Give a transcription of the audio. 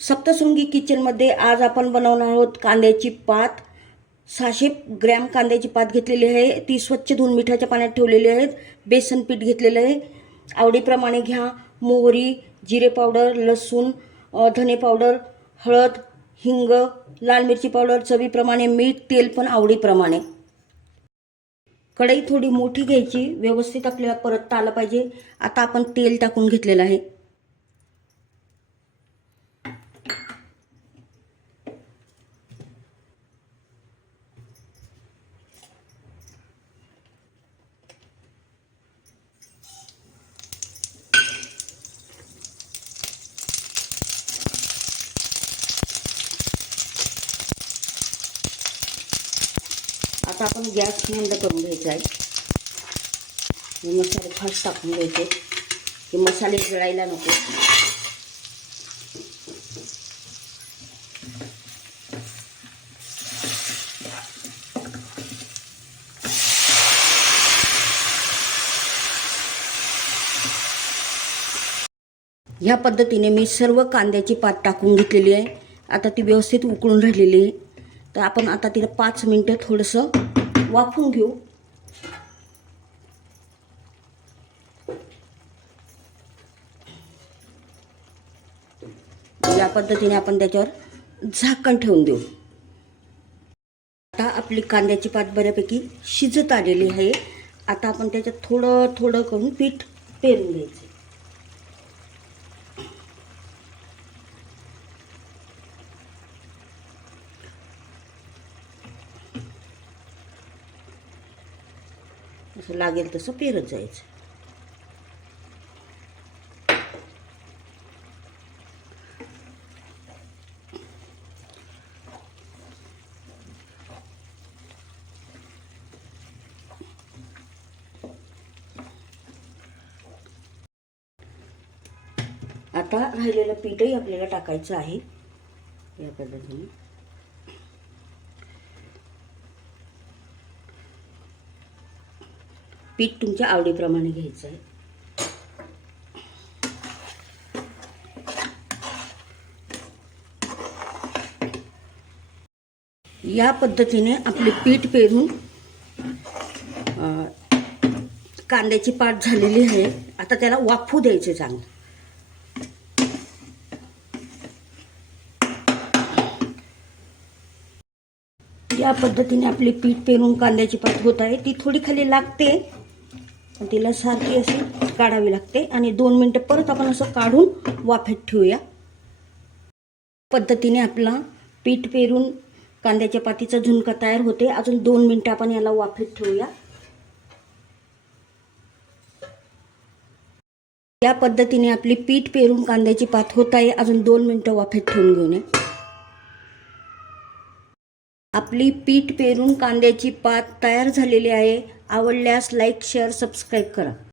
सप्तसुंगी किचनमध्ये आज आपण बनवणार आहोत कांद्याची पात. सहाशे ग्रॅम कांद्याची पात घेतलेली आहे. ती स्वच्छ धुवून मिठाच्या पाण्यात ठेवलेली आहेत. बेसन पीठ घेतलेलं आहे. आवडीप्रमाणे घ्या. मोहरी जिरे पावडर लसूण धने पावडर हळद हिंग लाल मिरची पावडर चवीप्रमाणे मीठ तेल पण आवडीप्रमाणे. कढई थोडी मोठी घ्यायची. व्यवस्थित आपल्याला परत आलं पाहिजे. आता आपण तेल टाकून घेतलेलं आहे. आता आपण गॅस बंद करून घ्यायचा आहे. हे मसाले फास्ट टाकून घ्यायचे. हे मसाले जळायला नको. ह्या पद्धतीने मी सर्व कांद्याची पात टाकून घेतलेली आहे. आता ती व्यवस्थित उकळून राहिलेली आहे. तर आपण आता तिला पाच मिनटं थोडंसं वाफून घेऊ. या पद्धतीने आपण त्याच्यावर झाकण ठेवून देऊ. आता आपली कांद्याची पात बऱ्यापैकी शिजत आलेली आहे. आता आपण त्याच्यात थोडं थोडं करून पीठ पेरून घ्यायचं. तसं लागेल तसं पेरत जायचं. आता राहिलेलं पीठही आपल्याला टाकायचं आहे. या पद्धतीने. पीठ तुमच्या आवडीप्रमाणे घ्यायचं आहे. या पद्धतीने आपले पीठ पेरून कांद्याची पाट झालेली आहे. आता त्याला वाफू द्यायचे चांगलं. या पद्धतीने आपली पीठ पेरून कांद्याची पात होत आहे. ती थोडी खाली लागते. तिला सारखी अशी काढावी लागते. आणि दोन मिनटं परत आपण असं काढून वाफेत ठेवूया. पद्धतीने आपला पीठ पेरून कांद्याच्या पातीचा झुणका तयार होते अजून दोन मिनटं आपण याला वाफेत ठेवूया. या पद्धतीने आपली पीठ पेरून कांद्याची पात होत आहे. अजून दोन मिनटं वाफेत ठेवून घेऊन ये. आपली पीठ पेरून कांद्याची पात तयार झालेली आहे. आवडल्यास लाईक शेअर सबस्क्राईब करा.